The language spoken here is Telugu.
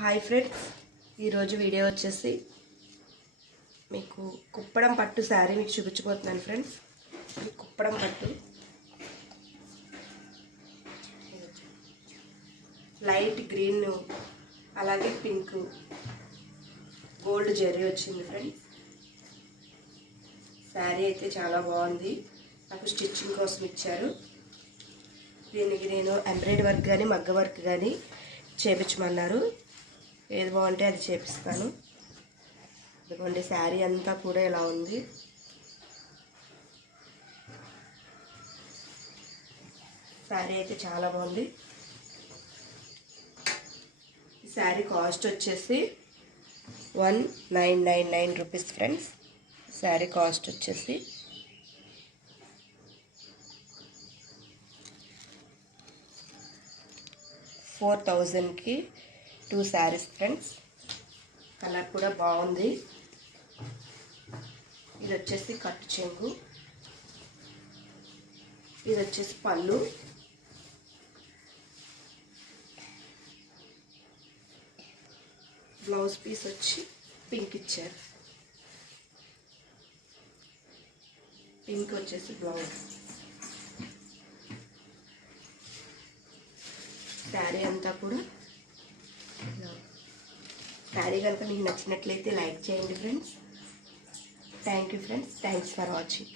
హాయ్ ఫ్రెండ్స్ ఈరోజు వీడియో వచ్చేసి మీకు కుప్పడం పట్టు శారీ మీకు చూపించబోతున్నాను ఫ్రెండ్స్. కుప్పడం పట్టు. లైట్ గ్రీన్ అలాగే పింక్ గోల్డ్ జెర్రీ వచ్చింది ఫ్రెండ్స్. శారీ అయితే చాలా బాగుంది. నాకు స్టిచ్చింగ్ కోసం ఇచ్చారు. దీనికి నేను ఎంబ్రాయిడరీ వర్క్ కానీ మగ్గ వర్క్ కానీ చేపించమన్నారు. ఏది బాగుంటే అది చేపిస్తాను. ఇదిగోండి శారీ అంతా కూడా ఇలా ఉంది. శారీ అయితే చాలా బాగుంది. ఈ శారీ కాస్ట్ వచ్చేసి one nine nine nine rupees friends. Sari cost వచ్చేసి ఫోర్ థౌజండ్కి టూ శారీస్ ఫ్రెండ్స్. కలర్ కూడా బాగుంది. ఇది వచ్చేసి కట్టు చెంగు. ఇది వచ్చేసి పళ్ళు. బ్లౌజ్ పీస్ వచ్చి పింక్ ఇచ్చారు. పింక్ వచ్చేసి బ్లౌజ్. శారీ అంతా కూడా. శారీ కనుక మీకు నచ్చినట్లయితే లైక్ చేయండి friends. Thank you friends thanks for watching